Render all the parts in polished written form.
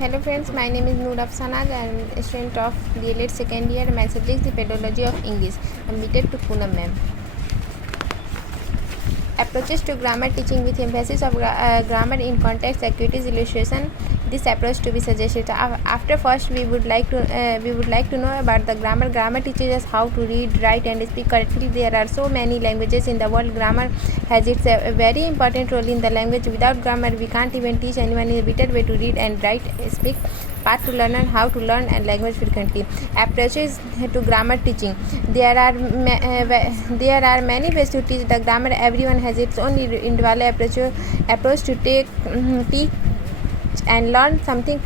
Hello friends, my name is Noor Afsanaz. I am a student of DLED second year. My subject is Pedagogy of English. Admitted to Poonam ma'am. Approaches to grammar teaching with emphasis of grammar in context, activities, illustration. This approach to be suggested. After first, we would like to know about the grammar. Grammar teaches us how to read, write, and speak correctly. There are so many languages in the world. Grammar has its a very important role in the language. Without grammar, we can't even teach anyone a better way to read and write, speak. Part to learn and how to learn and language frequently. Approaches to grammar teaching. There are many ways to teach the grammar. Everyone has its own individual approach to teach and learn something.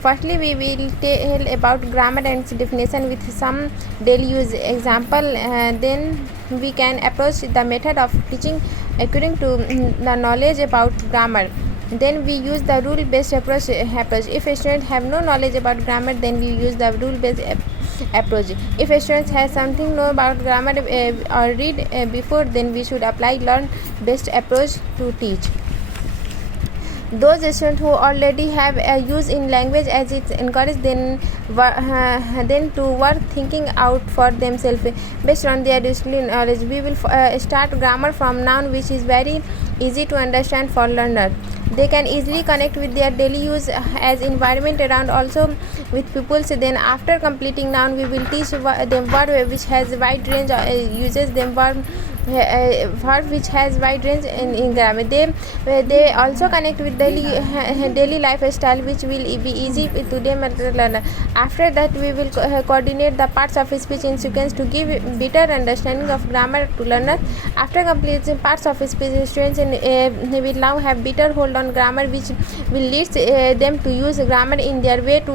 Firstly, we will tell about grammar and its definition with some daily use example. Then we can approach the method of teaching according to the knowledge about grammar. Then we use the rule-based approach. If students have no knowledge about grammar, then we use the rule-based approach. If students have something know about grammar or read before, then we should apply learn-based approach to teach. Those students who already have a use in language as it's encouraged then to work thinking out for themselves based on their knowledge. We will start grammar from noun, which is very easy to understand for learner. They can easily connect with their daily use as environment around, also with pupils. Then after completing noun, we will teach them verb which has wide range uses them verb which has wide range in grammar. They also connect with daily lifestyle, which will be easy to them as a learner. After that, we will coordinate the parts of speech in sequence to give better understanding of grammar to learners. After completing parts of speech, students will now have better hold on grammar, which will lead them to use grammar in their way to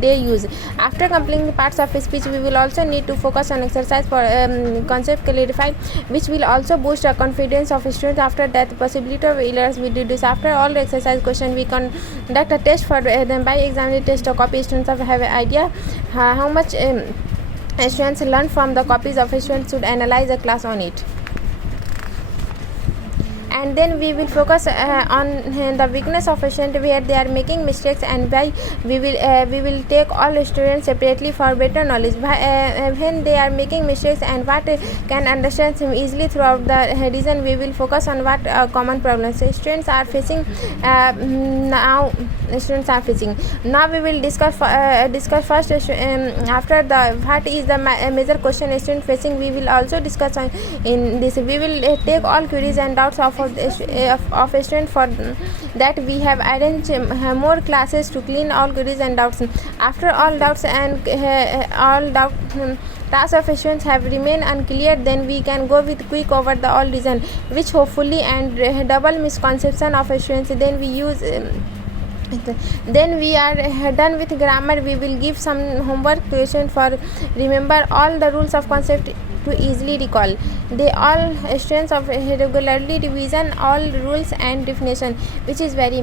they use. After completing parts of speech, we will also need to focus on exercise for concept clarify, which will also boost the confidence of students. After that, possibility of errors will reduce. After all the exercise question, we conduct a test for them. By examining test or copy, students have an idea how much students learn from the copies of students should analyze the class on it. And then we will focus on the weakness of a student where they are making mistakes, and why we will take all students separately for better knowledge. When they are making mistakes and what can understand them easily throughout the reason, we will focus on what common problems students are facing now. Now we will discuss first after the what is the major question student facing. We will also discuss in this. We will take all queries and doubts of a student. For that, we have arranged more classes to clean all queries and doubts. After all doubts and tasks of students have remained unclear, then we can go with quick over the all reason, which hopefully and double misconception of students. Then we are done with grammar. We will give some homework question for remember all the rules of concept to easily recall. They all students of regularly revision all rules and definition, which is very